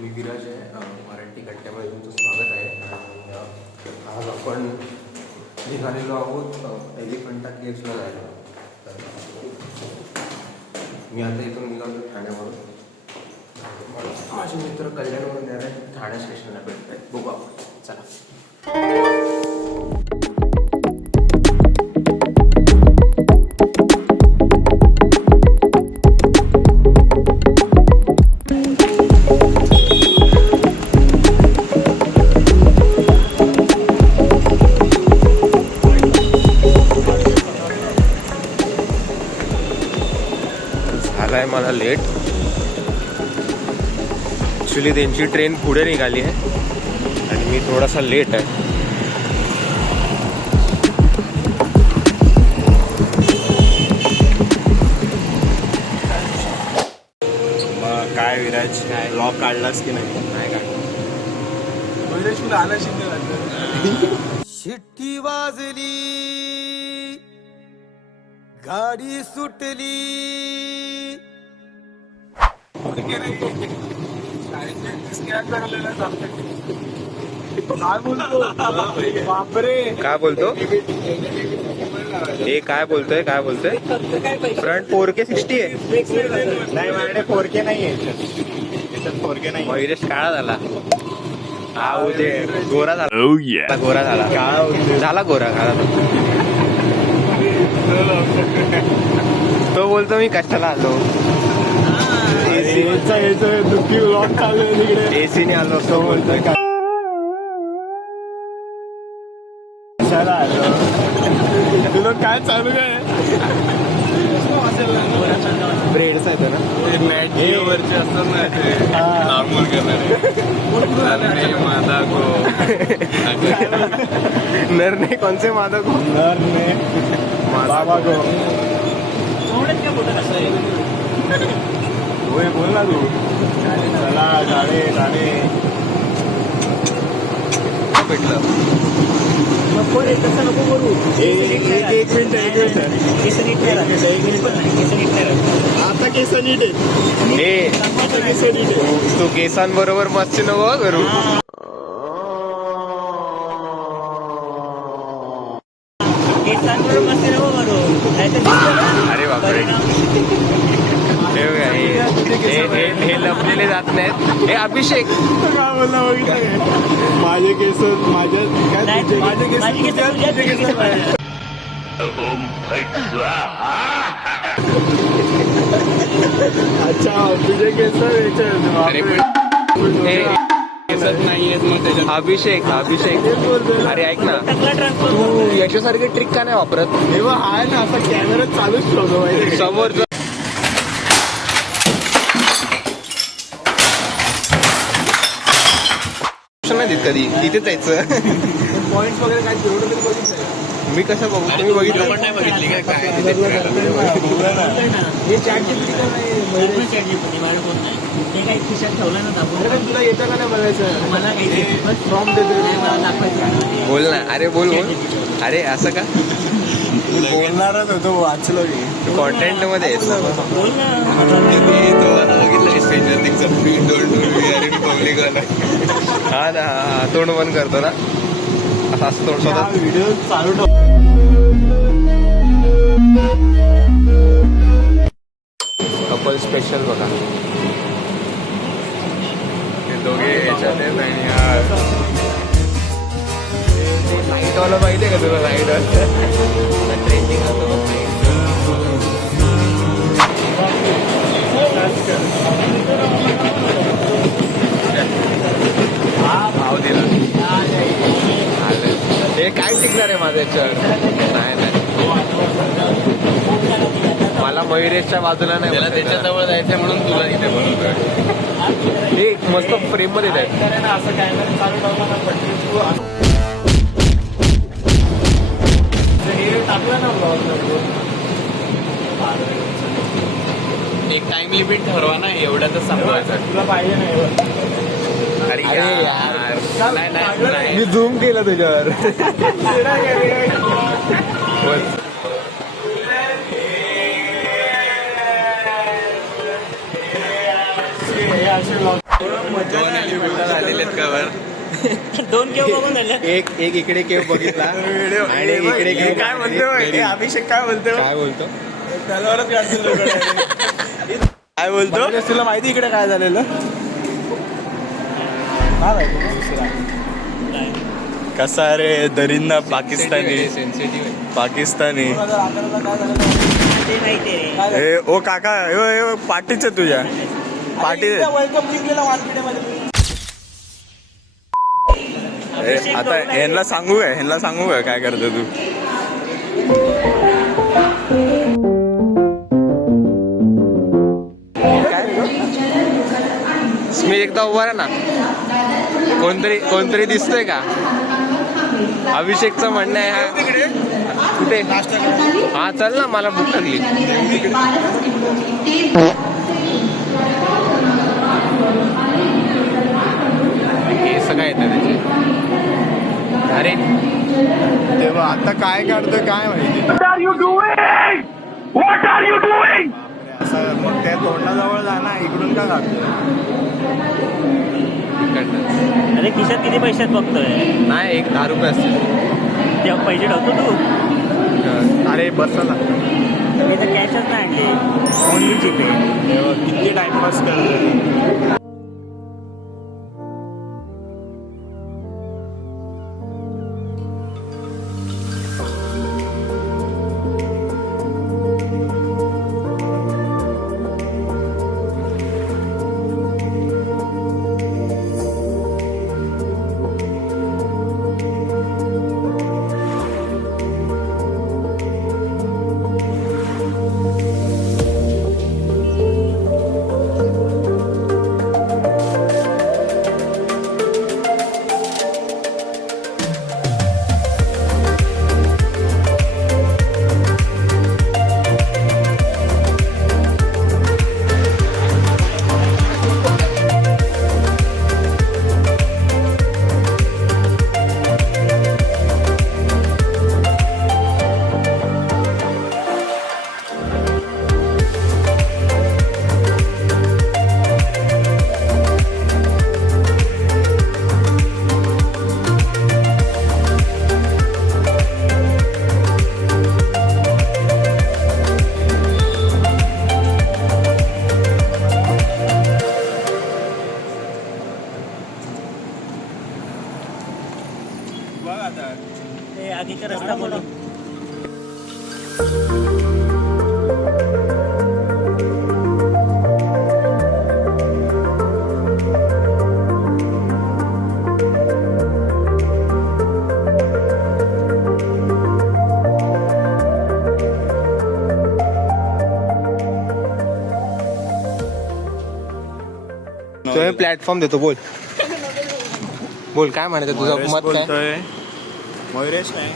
मी विराज आहे, मराठी कट्ट्यामध्ये तुमचं स्वागत आहे. आणि आज आपण निघालेलो आहोत एलिफंटा केव्सला जायला. तर मी आता इथून निघालो ठाण्यावरून. माझे मित्र कल्याणवरून येणार आहे, ठाणे स्टेशनला भेटत आहेत. बघू आपण, चला. झालाय मला लेट. ॲक्च्युली त्यांची ट्रेन पुढे निघाली आहे आणि मी थोडासा लेट आहे. मग काय विराज, काय ब्लॉग काढलास की नाही? नाही का शिट्टी वाजली, गाडी सुटली. काय बोलतो हे? काय बोलतोय फ्रंट 4K 60 आहे. नाही, माझ्याकडे 4K नाही आहे. त्याच्यात 4K नाही. मयुरेश काळा झाला. हा उदे गोरा झाला. गोरा झाला. काळा झाला, गोरा काळा. तो बोलतो मी कष्टाला आलो. दुःखी ब्लॉग चालू तिकडे. एसीने आलो असतो बोलतोय. कशाला आलो? तुला काय चालू काय? ब्रेड्स आहेत ना, वरचे असतात ना ते नॉर्मल करणारे. माझा गो नर ने कोणचे माधव गो? नर ने बाबा गो. होय, बोल ना तू. चला गाणे भेटलं. तसं नको करू. एक मिनिट. आता केस नीट आहे. ए, आता केस नीट आहे. तू केसांबरोबर मस्ती नको करू. अरे बापरे, हे लपलेले जात नाहीत. हे अभिषेक काय बोलला बघितलं? माझे केस माझे केस अच्छा, तुझे केस अभिषेक अरे ऐक ना, तू याच्यासारखी ट्रिक का नाही वापरत? तेव्हा आहे ना, असा कॅमेरा चालूच ठेवतो समोर. नाही देत कधी, तिथे जायचं. पॉइंट वगैरे काय तेवढं तरी बघितलं. मी कसं बघू? तुम्ही बघितलं? हे काही खिशात ठेवलं ना दाखवून. तुला येतं का नाही बघायचं? मला फॉर्म देतो. दाखवायचं. बोल ना. अरे बोल. अरे असं का बोलणारच होतो, वाचलो मी. कॉन्टेंट मध्ये आहेस. बोल ना. हा ना, तोंड बंद करतो ना, असं तोंड स्वतः. व्हिडिओ चालू ठेव. कपल स्पेशल बघा. ते दोघे याच्यात आहेत. आणि लाईटवाला माहिती आहे का तुला? लाईटवाला ट्रेंडिंग होतो. भाव दिला. हे काय टिकणार आहे माझ्या याच्यावर? नाही, मला मयुरेशच्या बाजूला नाही. त्याला त्याच्याजवळ जायचंय म्हणून तुला इथे बोलतोय. हे मस्त फ्रेम मध्ये आहे. असं कॅमेरा चालू ठेवला ना, टाकलं ना ब्लॉग. टाइम लिमिट ठरवा ना एवढ्यातच संपवायचं. तुला पाहिजे नाही अरे यार. नाही. मी झूम केलं तुझ्यावर. झालेले कवर. दोन केव्हा बघून झालं. एक इकडे केव बघितला आणि इकडे केव काय म्हणतो अभिषेक? काय म्हणतो? काय बोलतो काय बोलतो? तुला माहिती इकडे काय झालेलं? कसा रे दरिंदा पाकिस्तानी पाकिस्तानी. ते माहिती रे. ए ओ काका पार्टीच तुझ्या पार्टी. वेलकम जिंकलेला वानखेडेमध्ये. आता ह्यांना सांगू काय करतो तू? मी एकदा उभा राहा ना. कोणतरी दिसतोय का? अभिषेकचं म्हणणं आहे हा. कुठे? हा चल ना, मला भूक लागली. केस काय येतं त्याचे? अरे तेव्हा आता काय काढतोय काय माहिती. असं मग त्या तोंडाजवळ जाणार इकडून का काढतोय? अरे खिशात किती पैशात बघतोय? नाही, 10 रुपये असतील. तेव्हा पैसे ठेवतो तू. अरे बसला मी तर कॅशच नाही आणली, ओनली जीपे. तेव्हा किती टाइमपास करतोय. ते आधीचा रस्ता बोलून. प्लॅटफॉर्म देतो. बोल काय म्हणायचं तुझं मत काय? बोलतोय मयुरेश नाही,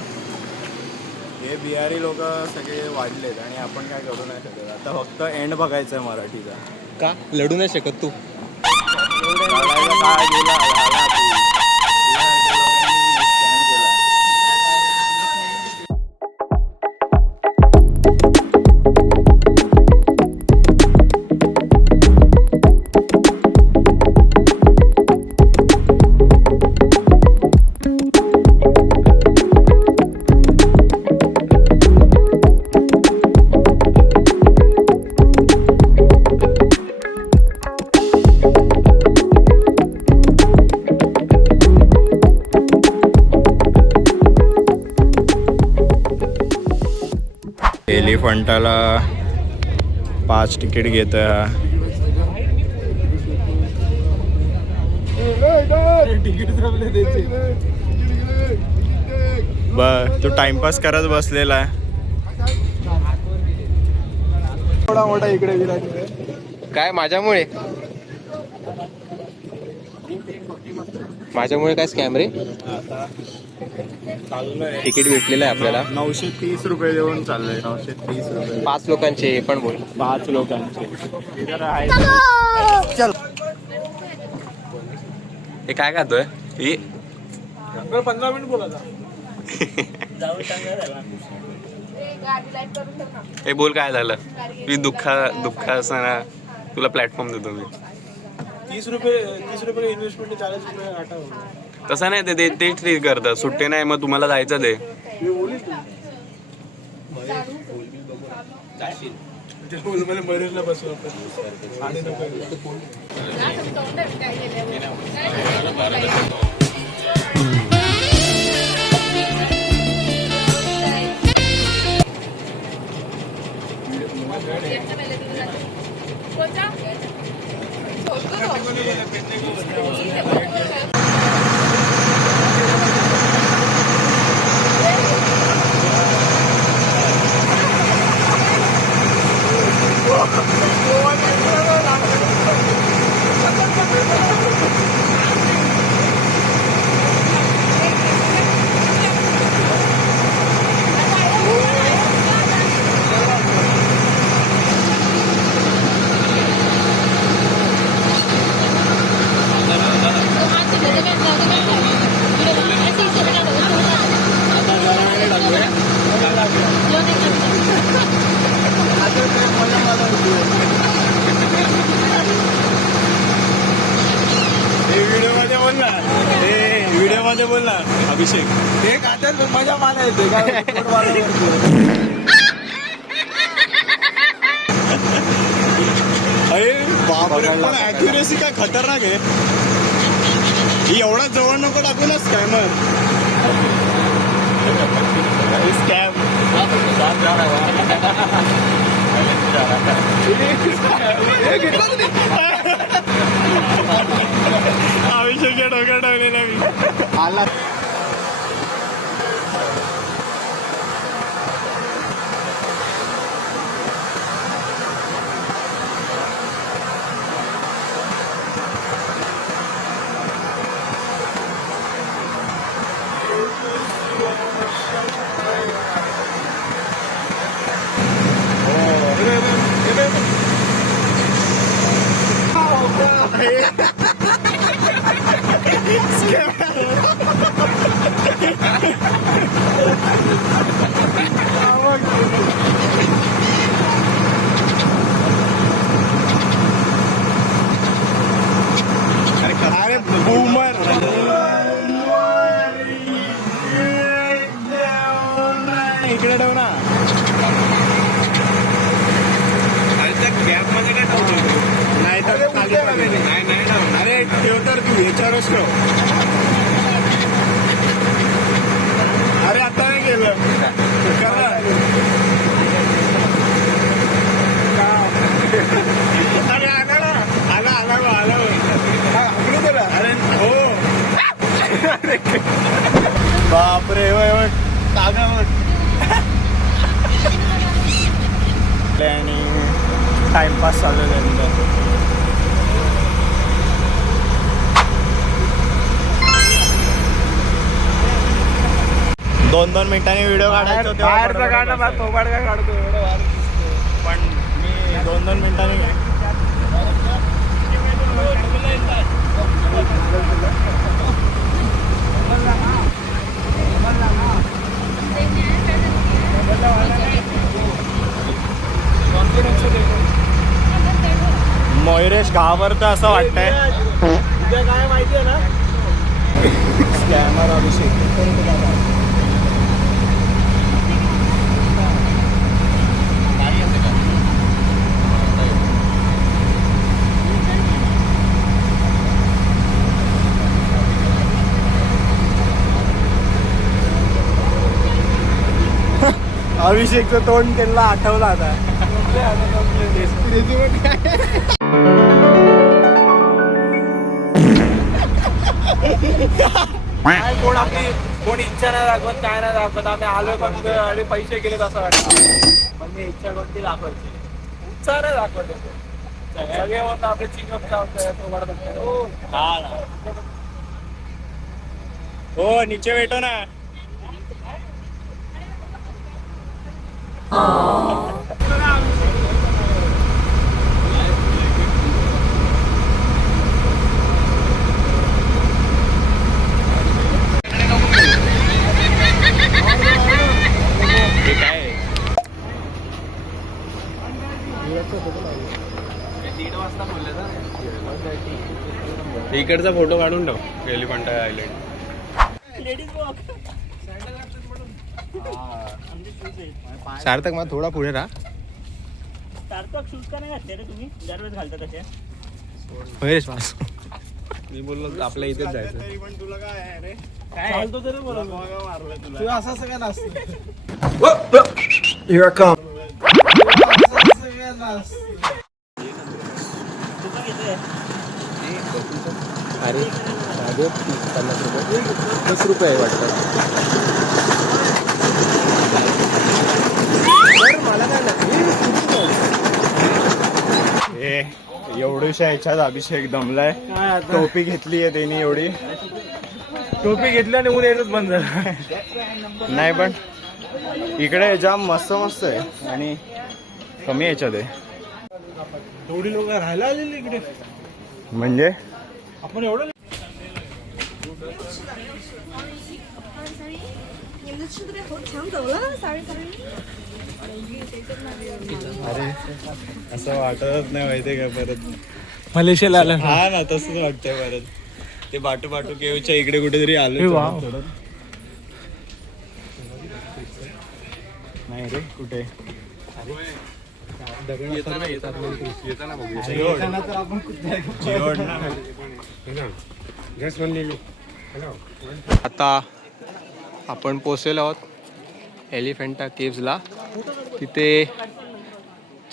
हे बिहारी लोक सगळे वाढलेत आणि आपण काय करू नाही शकत. आता फक्त एंड बघायचा आहे मराठीचा. का लढू नाही शकत तू? लढायचा काळ गेला, झाला तू. बिहारच्या लोकांनी stand केला. एलिफंटाला 5 तिकीट घेतोय हा. तू टाइमपास करत बसलेला आहे. थोडा मोठा इकडे विराज. काय माझ्यामुळे काय स्कॅम रे? चाललोय तिकीट भेटलेलं आहे आपल्याला 930 रुपये देऊन चाललोय 930 रुपये 5 लोकांचे हे पण बोल 5 लोकांचे इधर आहे हे काय खातोय हे 15 मिनिट बोला हे बोल काय झालं मी दुःख असताना तुला प्लॅटफॉर्म देतो मी 30 रुपये इन्व्हेस्टमेंट 40 रुपये आठवलं तसं नाही ते तेच ट्रीट करतात सुट्टे नाही मग तुम्हाला जायचं ते मला मयुरेशला बसवलं आणि नको व्हिडिओ मध्ये बोल ना अभिषेक हे खात्यात मजा मला येते अरे बापरे पण ऍक्युरेसी काय खतरनाक आहे ही एवढा जवळ नको टाकूनच काय मग स्कॅम अभिषेक डोक्यात ठेवलेला मी आला अरे बूमर इकडे ठेव ना गॅप मध्ये काय ठेवतो नाही तर नाही अरे ठेव तर तू याच्यावरच ठेव अरे आता नाही केलं अरे आला ना आला अरे हो बापरे कागावर आणि टाइमपास चालू आहे 2-2 मिनिटांनी व्हिडिओ काढायचो बाहेरचा काढा थोबाड काय काढतो एवढं बाहेर पण मी 2-2 मिनिटांनी मयुरेश घाबरतं असं वाटतंय उद्या काय माहिती आहे ना स्कॅमर अभिषेक अभिषेकचं तोंड त्यांना आठवलं आता काय कोण इच्छा नाही दाखवत काय नाही दाखवत आम्ही आलोय फक्त आणि पैसे गेलेत असं वाटतं पण मी इच्छा कोणती दाखवायची उत्साह नाही दाखवत सगळे होत आपले चिंगप हो नीचे बैठो ना हे काय आहे? इकडचा फोटो काढून ठेव Elephanta island. Ladies walk. Sarthak मग थोडा पुढे राहा. सार्थक शूज का नाही घातले रे तुम्ही? दरवेळेस घालता तसे. महेश वास. मी बोललो आपल्या इथेच जायचं. तरी पण तुला काय आहे रे? काय चालतो तरी बरोबर बघा मारलं तुला. तुला असं सगळं नसतं. तुझं घेतोय. अरे 50 रुपये 10 रुपये आहे वाटतं. ए एवढ्याशा ह्याच्यात अभिषेक दमलाय. काय आता? टोपी घेतली आहे त्यांनी एवढी. टोपी घेतली आणि ऊन येतच बंद झालं. नाही पण इकडे जाम मस्त मस्त आहे आणि कमी याच्यात आहे. एवढी लोक राहायला आलेली इकडे. म्हणजे आपण एवढं 你们的吃的被猴抢走了，sorry sorry。 अरे असं वाटत नाही माहितीये का परत. मलेशियाला आलं. हा ना तसंच वाटतंय परत. ते बाटू बाटू केवच्या इकडे कुठेतरी ए आलो. वाव. नाही रे कुठे आता आपण पोचलेलो आहोत एलिफंटा केव्सला. तिथे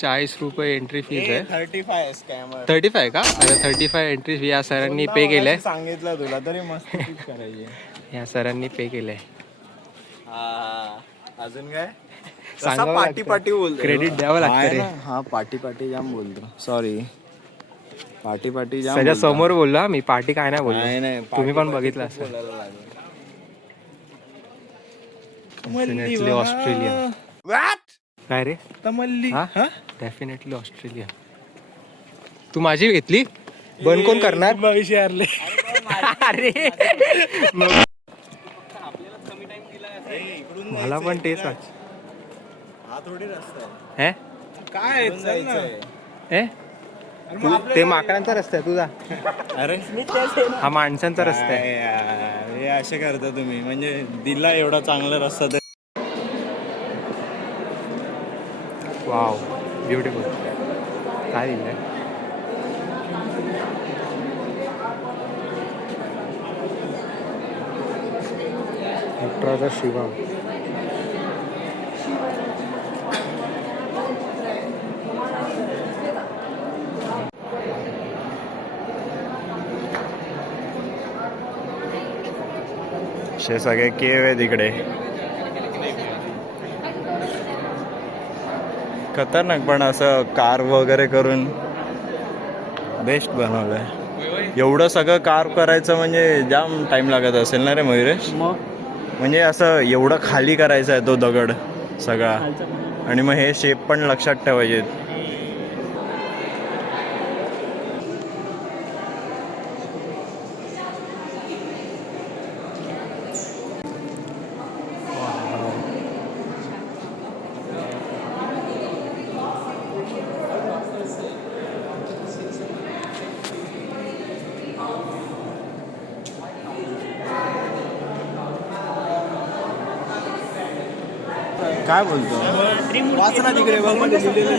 40 रुपये एंट्री फीज आहे. 35 स्कॅमर 35 का? अरे 35 एंट्री फी या सरांनी पे केलंय. सांगितलं तुला तरी मस्त करायची. या सरांनी पे केलंय. अजून काय सांगावं पाटी लागतं. पाटी बोलतो. क्रेडिट द्यावं लागतं रे. हा पाटी पाटी जाम बोलतो. सॉरी पाटी पाटी जाम त्याच्या बोलतो. समोर बोलला मी. पार्टी काय नाही बोललो. नाही तुम्ही पण बघितलं असेल. Definitely Australian. काय रे? तमल्ली. हा डेफिनेटली ऑस्ट्रेलियन. तू माझी घेतली. बंद कोण करणार? विषय हरले. अरे मला पण तेच वाटतं. हा थोडी रस्ता आहे. हे? काय चल ना. हे? ते माकडांचा रस्ता आहे तुझा. अरे हा माणसांचा रस्ता आहे. काय यार, हे असे करता तुम्ही. म्हणजे दिला एवढा चांगला रस्ता तर वाव ब्युटिफुल. काय दिलंय? शिवम. असे सगळे केव आहेत इकडे. खतरनाक पण असं कार वगैरे करून बेस्ट बनवलंय. एवढं सगळं कार करायचं म्हणजे जाम टाइम लागत असेल ना रे मयुरेश? म्हणजे असं एवढं खाली करायचं आहे तो दगड सगळा. आणि मग हे शेप पण लक्षात ठेवायचे. काय बोलतो? वाचना तिकडे बघ मध्ये लिहिलेलं.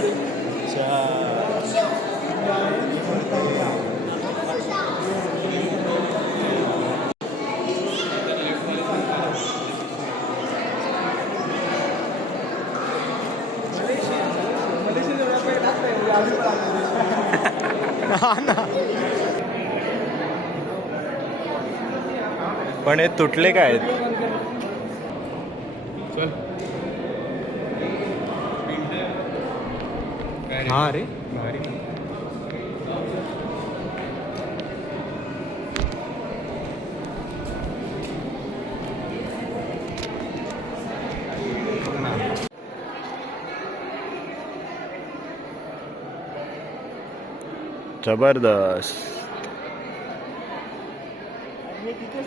पण हे तुटले काय आहेत? हा रे भारी. जबरदस्त.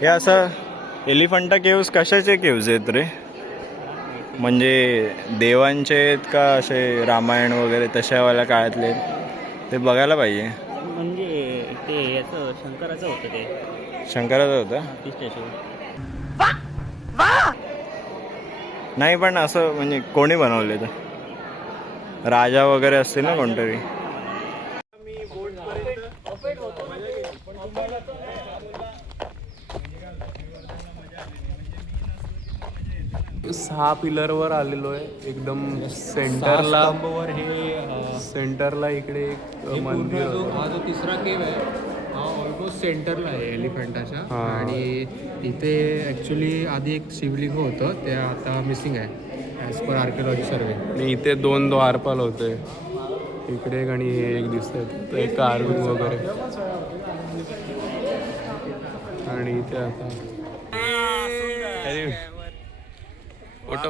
हे असं एलिफंटा केव्स कशाचे केव्स आहेत रे? म्हणजे देवांचे आहेत का असे रामायण वगैरे तशावाल्या काळातले? ते बघायला पाहिजे. म्हणजे ते याचं शंकराचं होतं ते शंकराचं होतं ती स्टॅच्यू. नाही, पण असं म्हणजे कोणी बनवले तर राजा वगैरे असतील ना कोणतरी. सहा पिलरवर आलेलो आहे एकदम सेंटरला इकडे एक मंदिर होतं. हा जो तिसरा केव आहे हा ऑलमोस्ट सेंटरला आहे एलिफंटाच्या. आणि इथे ॲक्च्युली आधी एक शिवलिंग होतं ते आता मिसिंग आहे ॲज पर आर्किओलॉजी सर्वे. आणि इथे 2 द्वारपाल होते, इकडे एक आणि हे एक दिसत एक कार्विंग वगैरे. आणि इथे आता फोटो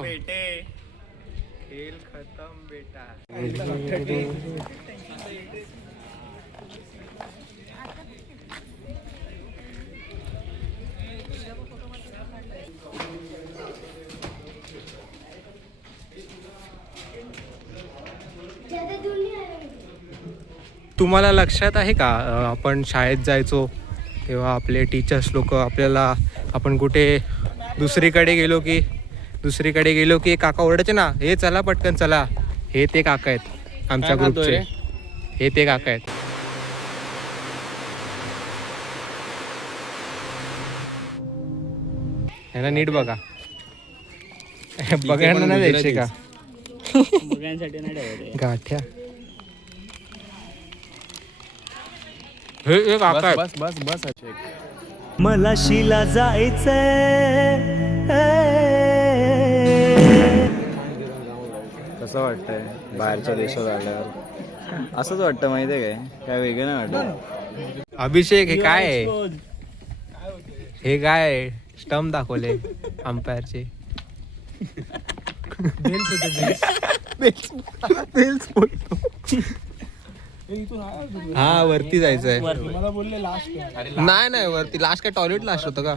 तुम्हाला लक्षात आहे का आपण शाळेत जायचो तेव्हा आपले टीचर्स लोक आपल्याला आपण कुठे दुसरीकडे गेलो की काका ओरडायचे ना, हे चला पटकन चला, हे ते काका आहेत आमच्या ग्रुपचे, हे ते काका आहेत. ह्याला नीट बघा, बघायला नाही द्यायचे का बघण्यासाठी नाही ठेवत. गाठ्या. हे काका आहेत. बस बस बस. मला शिला जायचंय. कसं वाटतंय बाहेरच्या देशात आल्यावर? असंच वाटतं माहिती आहे काय वेगळं नाही वाटत. अभिषेक, हे काय आहे? हे काय आहे? स्टंप दाखवले अंपायरचे. हा वरती जायचंय. नाही वरती लास्ट काय टॉयलेट लास्ट होतं का?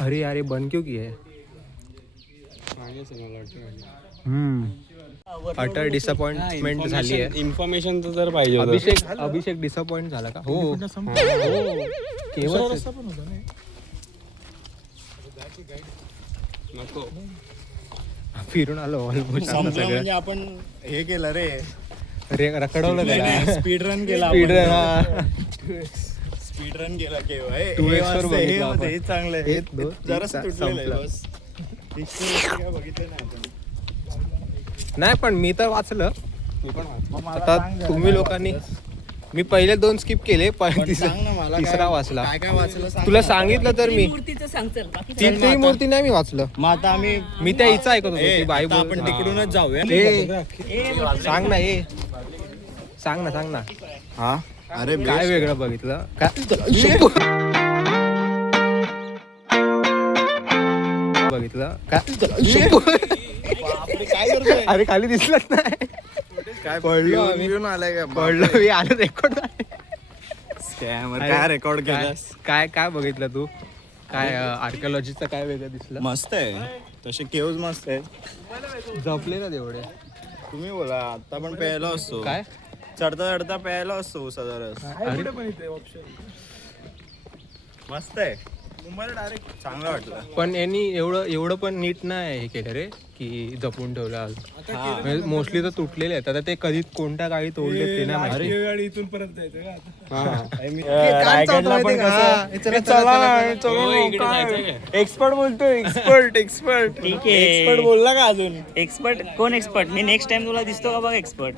अरे अरे बन क्यों की है? अटर डिसअपॉइंटमेंट झाली आहे. इन्फॉर्मेशन तर जर पाहिजे अभिषेक डिसअपॉइंट झाला का? हो केवळ नको. फिरून आलो ऑलमोस्ट. म्हणजे आपण हे केलं रे, रखडवलं त्याला. स्पीड रन केला. स्पीड रन केला केव्हा 2x वर बघितलं आपण. हे चांगलं आहे. हे दो- जराच तीन तुटलेलं आहे संपला. बस. काय बघितलं नाही. नाही पण मी तर वाचलं. आता तुम्ही लोकांनी, मी पहिले 2 स्किप केले पण सांग ना मला तिसरा वाचला. काय काय वाचलं सांग तुला ना. सांगितलं तर मी ती मूर्ती नाही मी वाचलं. मग आता आम्ही मी त्या हिचं ऐकत होतो ए, ती बाई आता बोलत आपण होती. तिकडूनच जाऊया. सांग ना ये, सांग ना. हा अरे काय वेगळं बघितलं बघितलं काय? अरे खाली दिसलंच नाही. काय पडलो आम्ही. घेऊन आलाय का? पडलं मी, आलं रेकॉर्ड. स्कॅमर काय रेकॉर्ड केलास? काय बघितलं तू? काय आर्किओलॉजीचं काय वेगळं दिसलं? मस्त आहे तसे केव्ज मस्त आहे. जपले ना तेवढे. तुम्ही बोला, आता पण प्यायला असतो काय चढता चढता प्यायला असतो उसाचा रस. मस्त आहे. मुंबईला डायरेक्ट चांगलं वाटलं. पण यांनी एवढं पण नीट नाही हे केलं रे की जपून ठेवलं आज. मोस्टली तर तुटलेले आहेत. आता ते कधी कोणत्या काळी तोडले ते नाही माहिती. इथून परत जायचं का? रायगडला पण एक्सपर्ट बोलतोय. एक्सपर्ट ठीक आहे. एक्सपर्ट बोलला का अजून? एक्सपर्ट कोण एक्सपर्ट? मी नेक्स्ट टाइम तुला दिसतो का बघ एक्सपर्ट.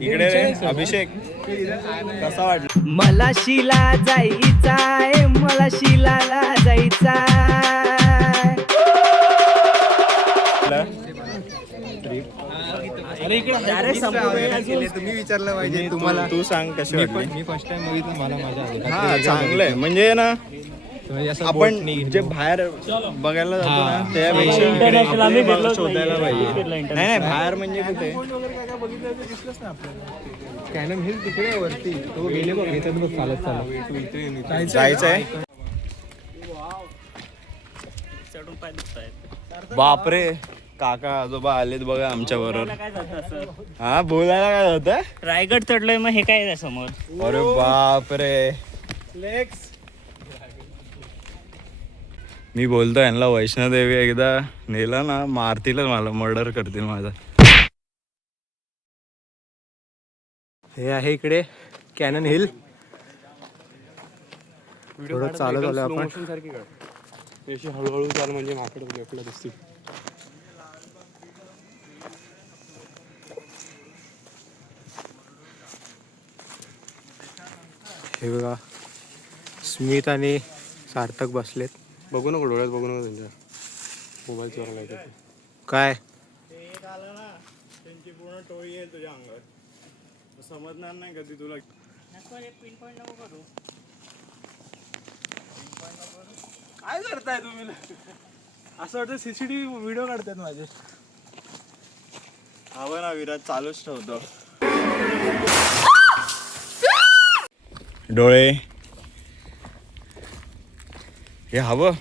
इकडे रे अभिषेक, कसा वाटलं? मला शिला जायचाय, मला शिलाला जायचाय. तुम्ही विचारलं पाहिजे तुम्हाला. तू सांग कशी वाटली. मी फर्स्ट टाइम बघितलं, मला मजा आली. हा चांगलं आहे म्हणजे ना म्हणजे असं आपण boat जे बाहेर बघायला जातो ना हा. त्यापेक्षा International आम्ही आपले गेलोच शोधायला नाही. पाहिजे. फिरला नाही international. नाही बाहेर म्हणजे कुठे कॅनन हिल तिकडे आहे वरती. तो गेले बघ येतात बघ चालत चालत. जायचं आहे. चढून पाय दुखतायत. बापरे काका आजोबा आलेत बघा आमच्या बरोबर. काय जातं असं? हा बोलायला काय होतं. रायगड चढलोय मग हे काय आहे समोर? अरे बापरे मी बोलतो यांना वैष्णोदेवी एकदा नेला ना मारतीलच मला, मर्डर करतील माझा. हे आहे इकडे कॅनन हिल. थोडं चालत आलो आपण. हळूहळू चाल म्हणजे माकड आपल्याला दिसतील. हे बघा स्मित आणि सार्थक बसलेत. बघू नको डोळ्यात, बघू नको त्यांच्या मोबाईल चोरायला येतात. काय एक आला ना त्यांची पूर्ण टोळी आहे तुझ्या अंगावर, समजणार नाही कधी तुला. पिन पॉईंट नको करू. काय करताय तुम्ही? असं वाटतं सीसीटीव्ही व्हिडिओ काढतात माझे. हवं ना विराज चालूच ठेवतो. डोळे हे हवं.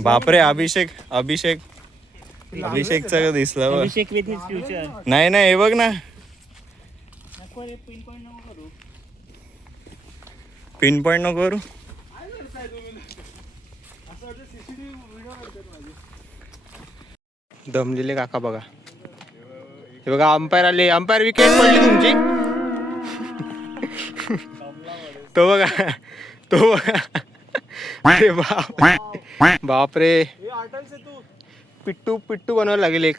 बापरे अभिषेक अभिषेकचं दिसलं बघ. अभिषेक विथ हिज फ्युचर. नाही नाही हे बघ ना नको रे, पिन पॉईंट नको करू. पिन पॉईंट नको करू. दमलेले काका बघा. हे बघा अंपायर आले. अंपायर विकेट पडली तुमची. तो बघा तो बघा. अरे बाप बापरे पिट्टू पिट्टू बनवायला लागेल एक.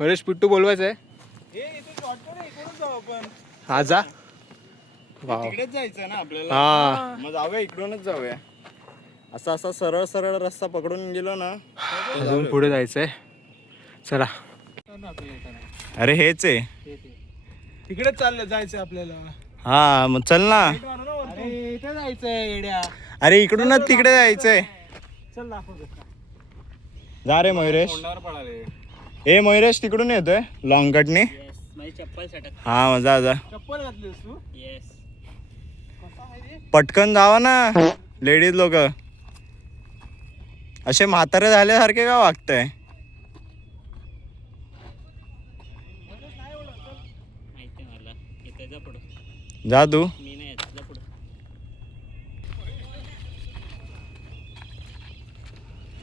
महेश पिट्टू बोलवायचं आहे. हा जा. वाव. तिकडेच जायचं ना आपल्याला. हा मग जाऊया इकडूनच जाऊया. असा असा सरळ सरळ रस्ता पकडून गेलो ना. अजून पुढे जायचंय. चला. अरे हेच आहे. तिकडेच चाललं जायचं आपल्याला. हा मग चल ना. अरे इथे जायचंय येड्या. अरे इकडूनच तिकडे जायचंय. चल दाखव. जा रे मयुरेश. ए मयुरेश तिकडून येतोय लॉंग कटने. येस, माझी चप्पल सटक. हा मग जा जा. चप्पल घातलीस तू? येस. पटकन जावा ना लेडीज लोक. असे म्हातारे झाल्यासारखे का वागताय. माहिती मला. येते जा पुढं. जा तू. मी नाही येत. जा पुढं.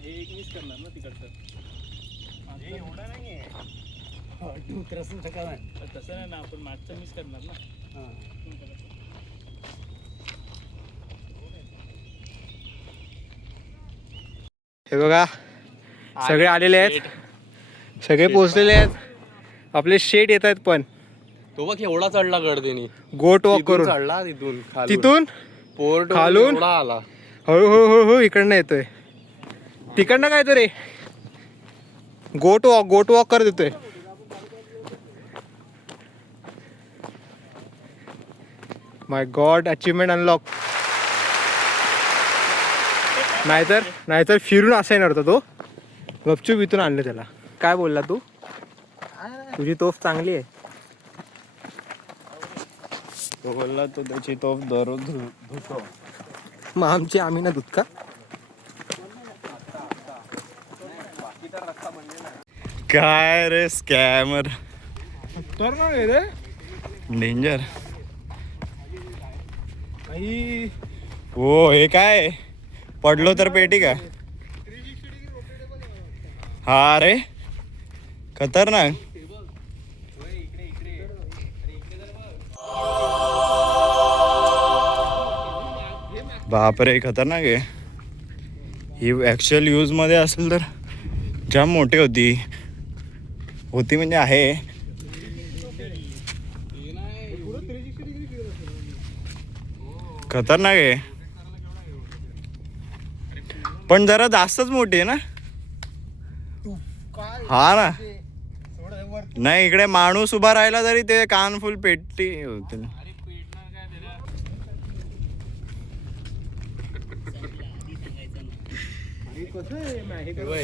एक मिस करणार ना तिकडचं. एवढा नाहीये. तसं नाही ना, आपण मागचं मिस करणार ना. हे बघा सगळे आलेले आहेत. सगळे पोहोचलेले आहेत. आपले शेट येत आहेत पण. तो बघ एवढा चढला गडदेनी. गोट वॉक करून चढला तिथून तिथून पोर्ट खालून? एवढा आला. हळूहळू इकडनं येतोय. तिकडनं काय तरी गोट वॉक कर देतोय. माय गॉड अचिव्हमेंट अनलॉक. नाहीतर फिरून असा येणार होता तो. गपचूप इथून आणलं त्याला. काय बोलला तू? तुझी तोफ चांगली आहे. तो बोलला तो त्याची तोफ दररोज धुतो. मग आमची आम्ही ना दूध का? काय रे स्कॅमर. तर ना रे डेंजर. काही हो हे काय पडलो तर पेटी का. हा रे खतरनाक. बापरे खतरनाक आहे. ही ॲक्च्युअल यूजमध्ये असेल तर जाम मोठी होती म्हणजे आहे. खतरनाक आहे पण जरा जास्तच मोठी आहे ना. काय हा ना. नाही इकडे माणूस उभा राहिला तरी ते कान फुल पेटी होते.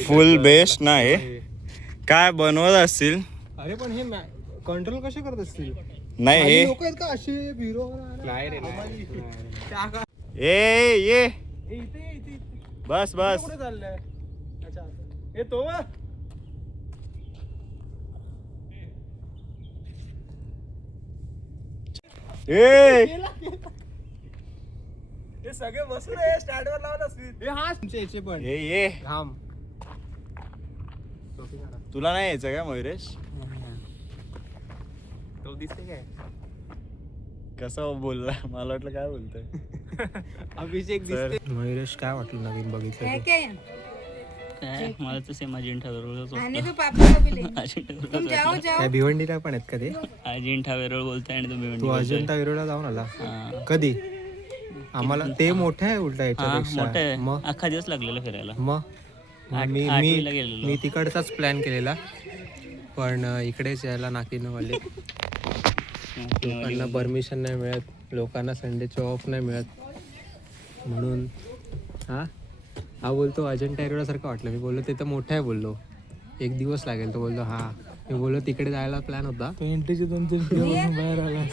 फुल बेस्ट ना हे. काय बनवत असतील. अरे पण हे कंट्रोल कसे करत असतील. नाही हे लोक आहेत का असे हिरो नाही रे ये बस बस. कुठे चाललंय. अच्छा हे तो हे सगळे बसून स्टँड वर लावत असतील. हा तुमचे याचे पण ये घाम. तुला नाही यायचं का मयुरेश. तो दिसते काय कसं बोलला मला वाटलं काय बोलतोय. अभिषेक दिसते. मयुरेश काय वाटलं नवीन बघितलं काय मला तर सेम अजिंठा वेरूळ आने तो पापा को भी ले तुम जाओ अजिंठा जाओ. काय भिवंडीला पण आहेत का ते. वेरूळ बोलताय आणि तुम्ही तू अजिंठा वेरूळला जाऊन आला कधी. आम्हाला ते मोठं आहे उलटा मोठं याच्यापेक्षा. आहे. मग अख्खा दिवस लागलेला फिरायला. मग मी आठवीला गेलेलो. मी तिकडचाच प्लॅन केलेला पण इकडेच यायला नाकीनं वाले. लोकांना परमिशन नाही मिळत. लोकांना संडेचे ऑफ नाही मिळत म्हणून हा बोलतो अजिंठा वेरूळासारखं वाटलं. मी बोललो ते तर मोठं आहे बोललो. एक दिवस लागेल. तो बोलतो हा. मी बोललो तिकडे जायला प्लॅन होता. एंट्रीचे 2-3 बाहेर आला.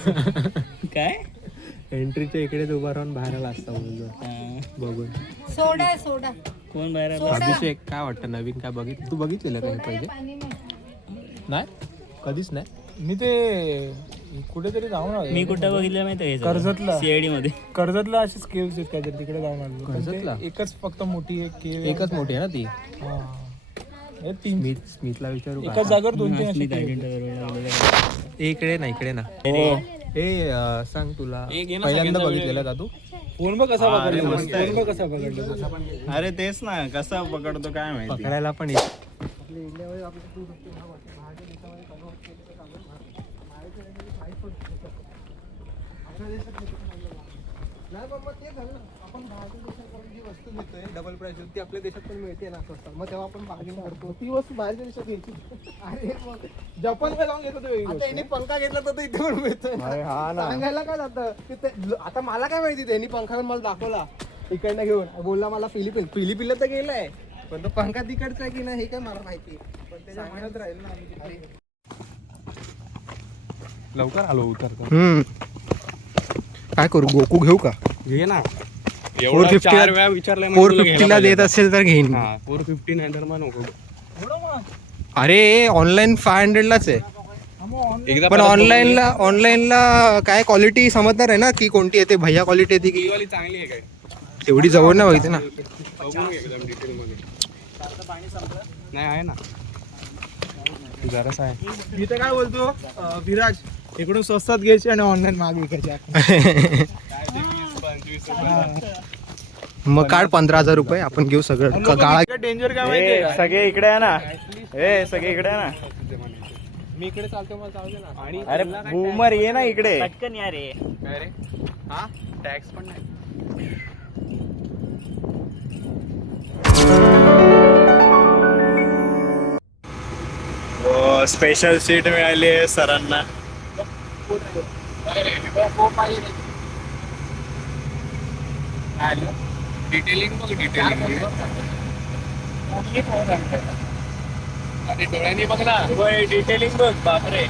काय एंट्रीच्या इकडेच उभा राहून बाहेर आला असता बोललो बघून. सोडा सोडा कोण बाहेर आला. अभिषेक काय वाटतं नवीन काय बघितलं. तू बघितलेलं का हे पहिले. नाही कधीच नाही. मी ते कुठेतरी जाऊन आलो. मी कुठं बघितलं माहिती कर्जतला. सीआयडी मध्ये. कर्जतला अशीच केव्स आहेत काहीतरी तिकडे जाऊन आलो. पण ते कर्जतला? एकच फक्त मोठी एक केव. एकच मोठी आहे ना ती. हा. हे 3 स्मिथला विचारू का? एकाच जागेवर 2-3 अशी मी अजिंठा वेरूळ इकडे ना इकडे ना. सांग तुला पहिल्यांदा बघितलेलं का तू. फोन बघ कसा पकडला. मस्त आहे. फोन बघ कसा पकडला. अरे तेच ना कसा पकडतो काय माहिती. पकडायला पण डबल प्राइस ती आपल्या देशात पण मिळते ना स्वस्त. मग तेव्हा आपण बार्गेन करतो. ती वस्तू बाहेरच्या देशात घ्यायची. अरे मग जपान मध्ये जाऊन घेतो त्यांनी पंखा घेतला तर इथे पण मिळतोय. सांगायला काय जातं. आता मला काय माहिती त्यांनी पंखा मला दाखवला इकडनं घेऊन. बोलला मला फिलिपिनला तर गेलाय पण तो पंखा तिकडचा आहे की नाही हे काय मला माहिती. पण त्याच्या मनात राहील ना. लवकर आलो उतरतो. काय करू गोकू घेऊ का. घे ना. 450 ला देत असेल तर घेईन. 450 नंतर मग नको. अरे ऑनलाईन 500 लाच आहे. पण ऑनलाईनला काय क्वालिटी समजणार आहे ना की कोणती येते. भैया क्वालिटी येते की चांगली आहे काय. तेवढी जवळ नाही बघितली ना. नाही आहे ना जरासा आहे. मी तर काय बोलतो विराज इकडून स्वस्तात घ्यायची आणि ऑनलाईन माग विकायची. मग काढ 15,000 रुपये आपण घेऊ सगळं. गाळा डेंजर काय माहिती. सगळे इकडे आहे ना. सगळे इकडे आहे ना. मी इकडे चालतो मला चालू दे ना. आणि अरे बूमर ये ना इकडे. पटकन या रे. काय रे हा टॅक्स पण नाही. स्पेशल सीट मिळाली आहे सरांना. डिटेलिंग बघ डिटेलिंग. अरे डोळ्यांनी बघ ना. डिटेलिंग बघ बापरे.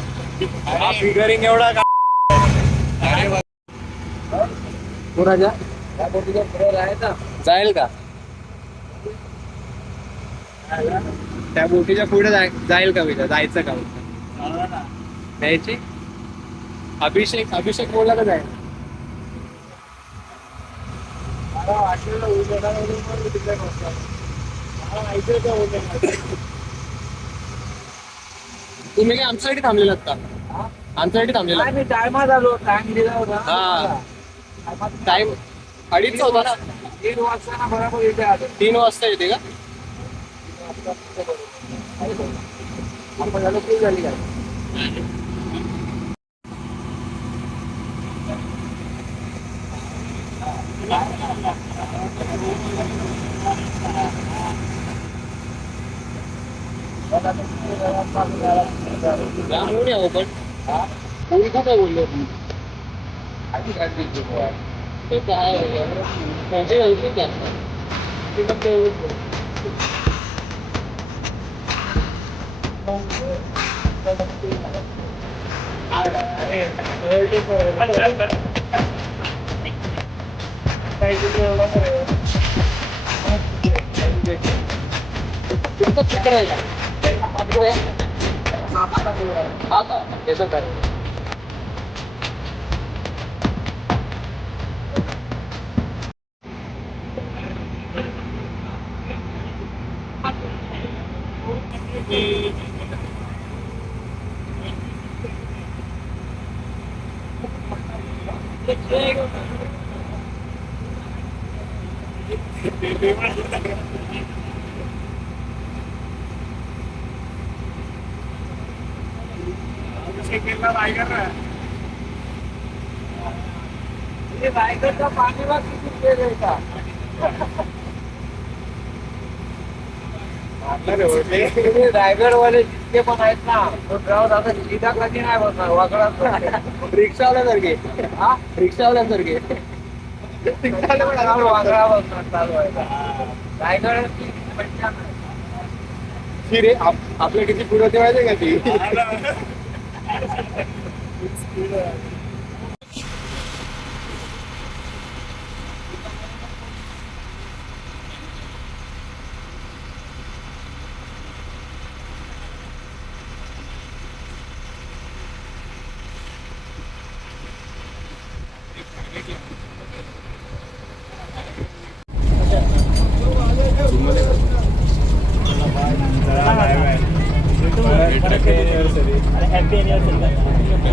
फिगरिंग एवढा राजा जाईल का त्या बोटीच्या पुढे जाईल का विचार. जायचं का द्यायची. अभिषेक बोलला का जाईल. तुम्ही काय आमच्यासाठी थांबलेलात का. आमच्यासाठी थांबलेला. मी टायमात आलो. टाइम दिला होता. हा टाइम 2:30 होता ना. 3 वाजता ना बरोबर इथे आलो. 3 वाजता येते का. आपण झालो की झाली काय. रायगडचा पाणीला किती वेळ आहे का? रायगडवाले जितके पण आहेत ना तो ड्रायव्हर आता सीधा कधी नाही बसणार वाकडा रिक्षावाल्यासारखे हा रिक्षावाल्यासारखे वाकडा बसणार चालू आहे रायगड रे आपल्या किती पुढे ठेवायचे का ती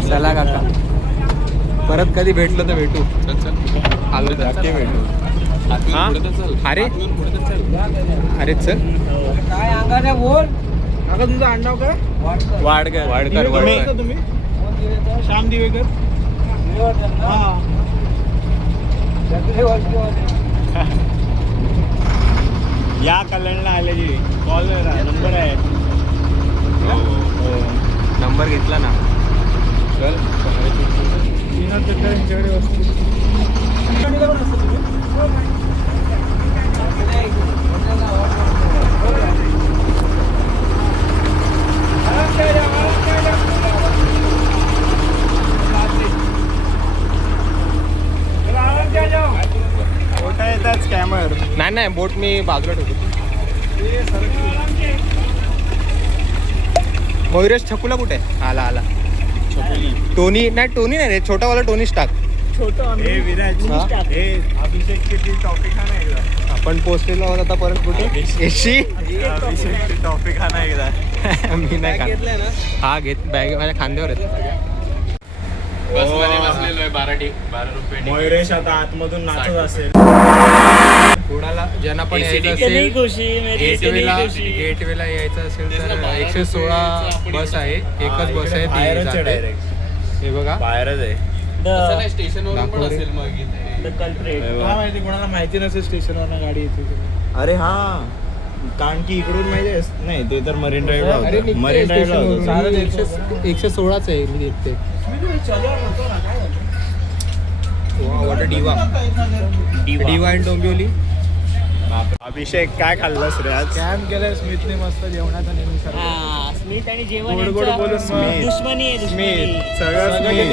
चला काका परत कधी भेटलो तर भेटू आलो तर नक्की भेटू हा अरे अरे चल काय अंगाने बोल अगं तुमचं अंडाव काय वाडकर वाडकर वाडकर तुम्ही श्याम दिवेकर या कल्याणला आल्याची कॉल नंबर आहे नंबर घेतला ना चल मोठा येतात स्कॅमर. नाही नाही बोट मी बाजूला ठेवतो मयुरेश छकुला कुठे आला आला टोनी नाही रे छोटावाला टोनीच टाक हे विराज हा? हे अभिषेकची टॉपिक हा नाही एकदा आपण पोचलेलो आहोत आता परत कुठे एशी अभिषेकची टॉपिक हा नाही एकदा मी नाही खात हा घेत बॅग माझ्या खांद्यावर आहेत मयुरेश आता आतमधून नाचत असेल. कोणाला ज्यांना पण यायचं असेल गेटवेला यायचं असेल तर 116 बस आहे एकच बस आहे ती बाहेरच आहे जाते. डायरेक्ट हे बघा बाहेरच आहे. दाखव रे. काय माहिती कोणाला माहिती नसेल स्टेशनवर गाडी येते अरे हा कारण की इकडून माहिती नाही ते तर मरीन अरे ड्राईव्हला निघते मरीन ड्राईव्हला स्टेशनवरून. 116च आहे मी देखते डिवा अँड डोंबिवली. अभिषेक काय खाल्लंस रे आज? कॅम्प केलाय स्मिथने मस्त जेवणाचा नेहमी स्मिथ आणि जेवण गोड गोड बोलून स्मिथ. दुश्मनी आहे दुश्मनी. सगळं स्मिथ.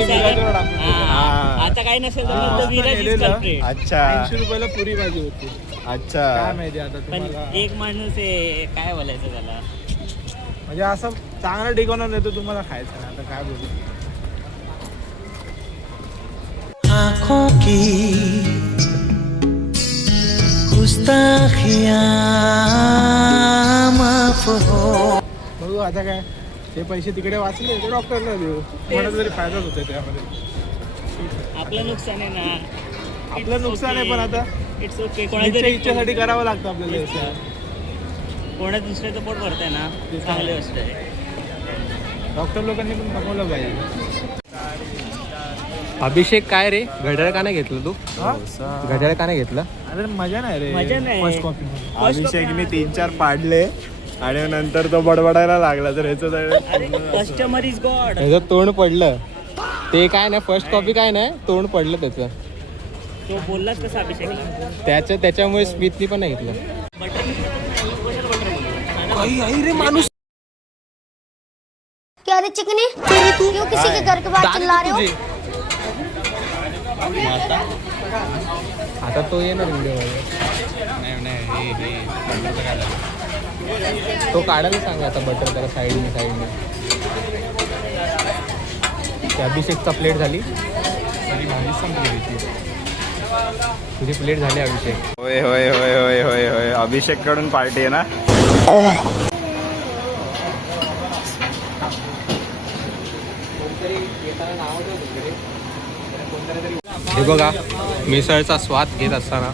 हा. आता काही नसेल तर फक्त विराज is culprit. अच्छा 80 रुपयाला पुरी भाजी होती अच्छा काय माहिती आता पण तुम्हाला एक माणूस आहे काय बोलायचं त्याला म्हणजे असं चांगलं ठिकाणं नेतो तुम्हाला खायचं नाही आता काय बोलू आँखों की गुस्ताखियाँ माफ हो. बघू आता काय ते पैसे तिकडे वाचले ते डॉक्टरला देऊ कोणाचा तरी फायदाच होतोय त्यामध्ये आपलं नुकसान आहे ना आपलं नुकसान आहे पण आता इट्स ओके इच्छा कोणाच्या इच्छेसाठी करावं लागतं आपल्याला असं. कोणा दुसऱ्याचं पोट भरतंय ना ते चांगली गोष्ट आहे डॉक्टर लोकांनी पण कमवलं पाहिजे अभिषेक काय रे घड्याळ का नाही घेतलं तू घड्याळ का नाही घेतलं अरे मजा नाही रे मजा नाही. फर्स्ट कॉपी अभिषेकने 3-4 पाडले आणि नंतर तो बडबडायला लागला तर ह्याचं कस्टमर इज गॉड. त्याचं तोंड पडलं. ते काय नाही फर्स्ट कॉपी काय नाही तोंड पडलं त्याचं. तो बोललाच कसा अभिषेकला. त्याच्यामुळे स्मितनी पण नाही घेतलं. क्या रे चिकनी क्यों किसी के घर के बाहर चिल्ला रहे हो? आता तो येणार व्हिडिओ तो काढायला सांगा आता बटर त्याला साईडने. ते अभिषेकचा प्लेट झाली. सगळी भाजी संपली त्याची. तुझी प्लेट झाली अभिषेक. होय होय होय होय होय होय अभिषेक कडून पार्टी आहे ना. हे बघा मिसळचा स्वाद घेत असताना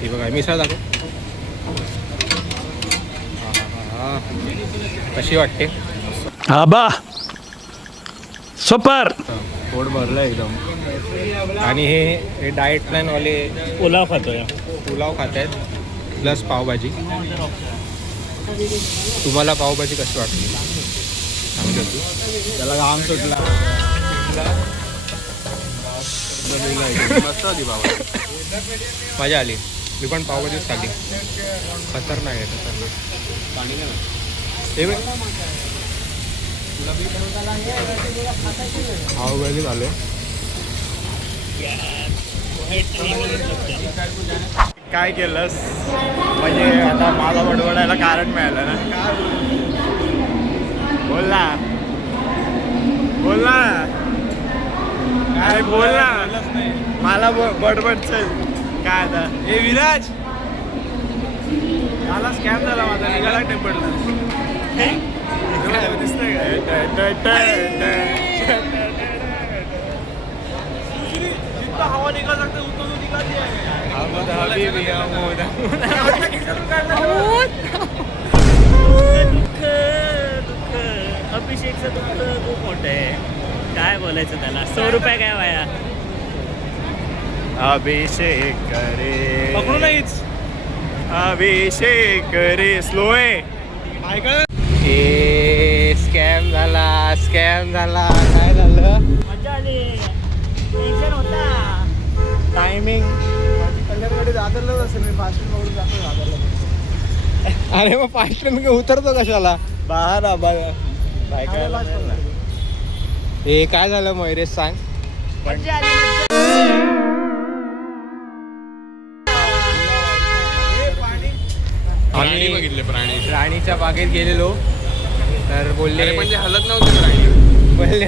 हे बघा मिसळ दाखव. कशी वाटते? आबा सुपर. पोट भरलं एकदम. आणि हे डाएट प्लॅनवाले पुलाव खातोय. पुलाव खात आहेत प्लस पावभाजी. तुम्हाला पावभाजी कशी वाटली सांगतो तू. त्याला घाम सुटला. मस्त होती बाबा. मजा आली. मी पण पावभाजीच खाल्ली. खतरनाक आहे खतरनाक. हे बघ पावभाजी झाले. काय केलंस म्हणजे आता मला बडबडायला कारण मिळालं ना. बोल ना बोल ना काय बोल ना. मला बडबडचं काय आता. हे विराज मला स्कॅम झाला माझा. निघाला टेम्पलला दिसतंय का. हवा निघा लागते उतरून निघाली आहे. दुःख अभिषेकचं दुःख खूप मोठं आहे. काय बोलायचं त्याला. 100 रुपये काय वाया. अभिषेक करे पकडू नाहीच. अभिषेक करे. स्लो आहे. हे स्कॅम झाला. काय झालं? मजा आली. टेन्शन होता. टायमिंग कल्याणकडे दादरलाच असेल. मी फास्ट फूडवरून जातो दादरला. अरे मग फास्ट उतरतो कशाला? बाहेर बायकायला हे काय झालं मयुरेश सांग. आम्ही बघितले प्राणी. राणीच्या बागेत गेलेलो तर बोलले म्हणजे हलत नव्हते प्राणी. बोलले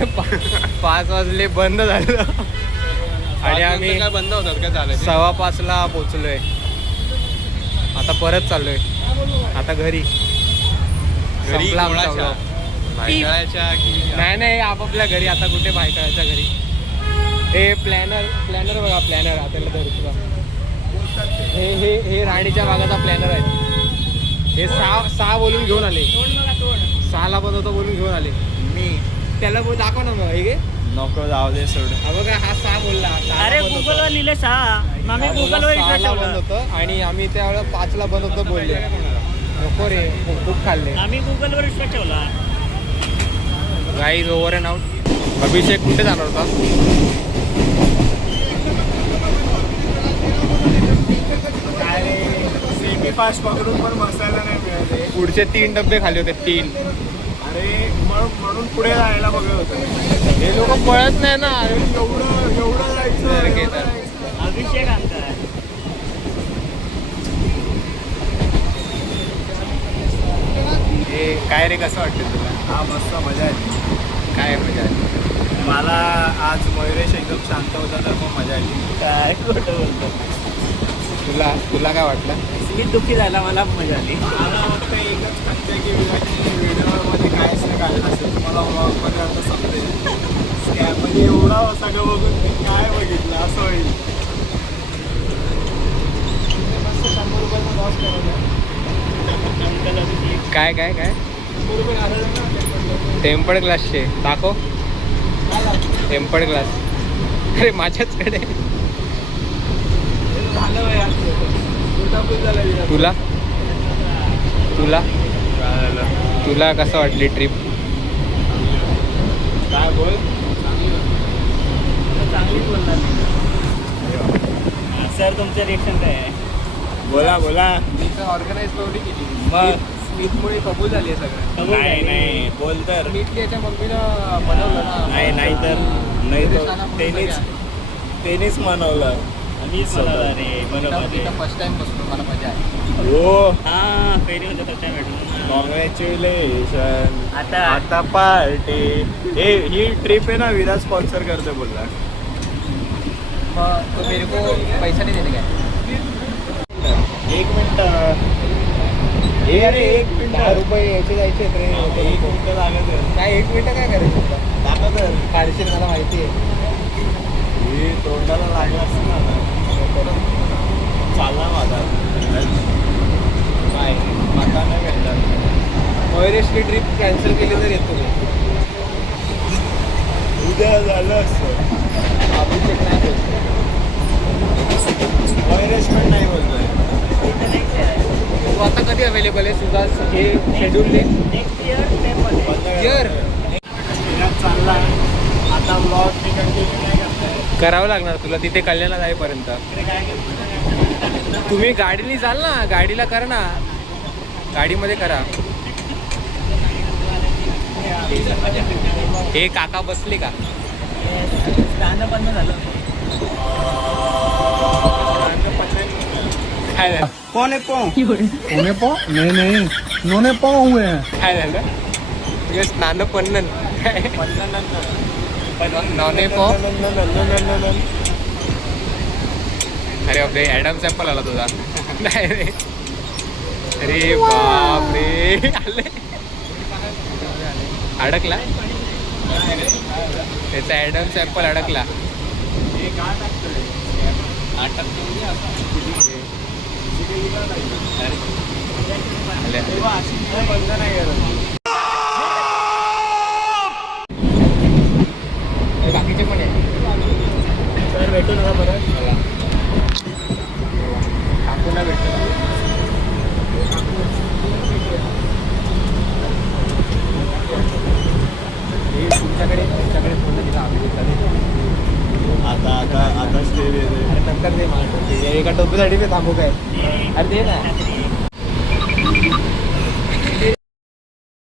5 वाजले बंद झालं. आणि आम्ही काय बंद होतात काय झालं? 5:15ला पोचलोय. आता परत चाललोय. आता घरी संपला आमचा vlog. भायखळ्याच्या की नाही आपापल्या घरी. आता कुठे भायखळ्याच्या घरी. हे प्लॅनर बघा. प्लॅनर हाताला धरतो. हे राणीच्या बागाचा प्लॅनर आहे. हे 6 बोलून घेऊन आले. 6ला बनवतो बोलून घेऊन आले. मी त्याला दाखव ना मग. हे घे. नको जाऊ दे सोड. हा बघा हा 6 बोलला. अरे गुगलवर लिहिले 6. आम्ही गुगलवर 6ला बंद होतं आणि आम्ही त्यावेळेला 5ला बंद होतं बोलले. नको रे खूप खाल्ले. आम्ही गुगलवर विश्वास ठेवला. Guys over and out. Abhishek कुठे जाणार होता? सेमी फास्ट पकडून पण बसायला नाही मिळाले. पुढचे 3 डब्बे खाल्ले होते 3. अरे म्हणून पुढे जायला बघत होतं. हे लोक पळत नाही ना. एवढं जायचं. अभिषेक आमचा. हे काय रे कसं वाटतं तुला? हा मस्त मजा आली. काय मजा आली? मला आज मयुरेश एकदम शांत होता तर मग मजा आली. काय खोटं बोलतो. तुला काय वाटलं? मी दुःखी झाला. मला मजा आली. मला फक्त एकच वाटतं की व्हिडिओमध्ये कायच नाही काढलं असेल. तुम्हाला व्लॉगमध्ये आता समजेल. स्कॅम म्हणजे एवढा सगळं बघून मी काय बघितलं असं होईल. मस्त 100 रुपयाचा लॉस करत काय 100 रुपये घालायचं ना. टेम्पर्ड ग्लासचे दाखव. Tempered glass. अरे माझ्याचकडे. झालं यार. तुला तुला तुला कसं वाटली ट्रिप? काय बोल. चांगलीच बोलला सर. तुमचं रिएक्शन काय आहे? बोला बोला. ऑर्गनाईज नव्हती केली मग स्मिथमुळे कबूल झाली आहे सगळं. नाही नाही बोल तर. स्मिथली याच्या मम्मीनं बनवलं ना. नाही तर तेनीच मनवलं. मीच म्हणाला रे. बरोबर. फर्स्ट टाइम बसलो, मला मजा आहे. हो. हा फेरी होतं फर्स्ट टाइम भेटून. कॉंग्रॅच्युलेशन. आता पार्टी. ही ट्रिप आहे ना विराज स्पॉन्सर करते बोलला. तो मेरे को पैसा नहीं देने का. एक मिनिट. अरे 1 मिनिट. 10 रुपये याचे जायचे रे. 1 मिनिट लागत आहे. काय 1 मिनिटं काय करायचं? लागत आहे. काढशील मला माहिती आहे. हे तोंडाला लागला असं ना. चालला माझा. काय आता नाही भेटणार. मयुरेशची ट्रिप कॅन्सल केली तर येतो मी. उद्या झालं असतं. अभिषेक नाही बोलतो. व्हायरस पण नाही बोलतोय. तू आता कधी अवेलेबल आहे? तुझा हे शेड्यूल दे. नेक्स्ट इयर इयर चालला. आता ब्लॉग मी कंटिन्यू नाही करताय. करावं लागणार तुला तिथे कल्याणला जाईपर्यंत. तुम्ही गाडीने जाल ना, गाडीला करा ना, गाडीमध्ये करा. हे काका बसले का? बंद झालं. काय झालं? कोण आहे कोण? काय झालं? तुझे स्नान पन्नन नॉने पो. अरे बापरे, ॲडम सॅम्पल आला तुझा. नाही रे. अरे बाप रे. आले अडकला त्याचा ॲडम सॅम्पल अडकला. बंद नाही करत. बाकीचे पण आहे. तर भेटू नका परत. काकूला भेटतो. तुमच्याकडे फोन दिला आता स्टे नंतर ते एका टोपीसाठी मी थांबू काय? अरे दे ना.